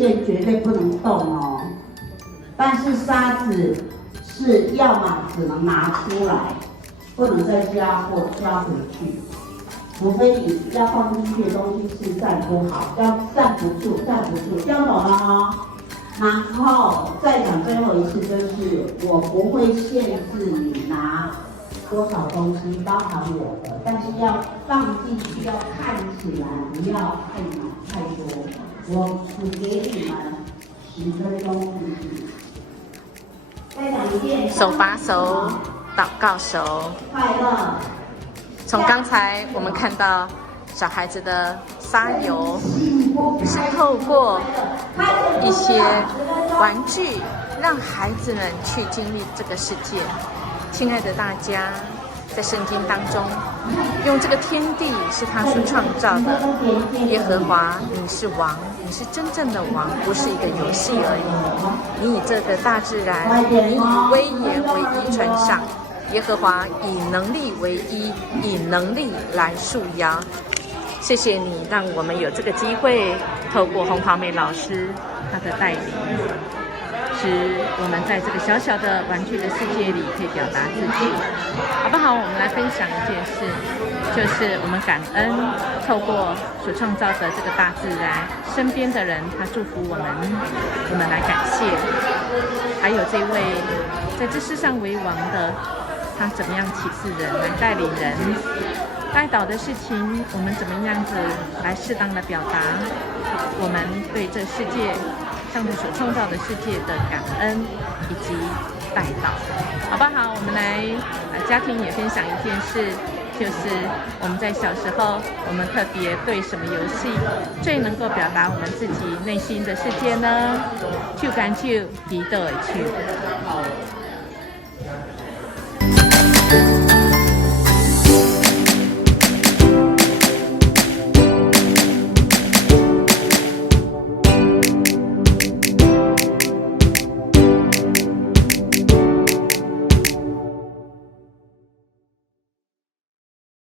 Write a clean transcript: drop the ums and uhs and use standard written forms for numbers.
线绝对不能动哦。但是沙子是要么只能拿出来，不能再加或加回去，除非你要放进去的东西是站不好，要站不住，这样懂了吗？然后再讲最后一次，就是我不会限制你拿多少东西，包含我的，但是要放进去要看起来不要太多。我只给你们10分钟进去。再讲一遍，手把手，祷告手。快乐。从刚才我们看到小孩子的沙游，是透过一些玩具，让孩子们去经历这个世界。亲爱的大家，在圣经当中，用这个天地是他所创造的。耶和华，你是王，你是真正的王，不是一个游戏而已。你以这个大自然，你以威严为衣穿上。耶和华以能力为衣，以能力来束腰。谢谢你，让我们有这个机会，透过洪桃美老师她的带领，使我们在这个小小的玩具的世界里可以表达自己，好不好？我们来分享一件事，就是我们感恩，透过所创造的这个大自然，身边的人他祝福我们来感谢。还有这位在这世上为王的。他怎么样启示人，来带领人，带导的事情，我们怎么样子来适当的表达我们对这世界上帝所创造的世界的感恩以及带导，好不好？我们来家庭也分享一件事，就是我们在小时候，我们特别对什么游戏最能够表达我们自己内心的世界呢？手牵手，祈祷的手。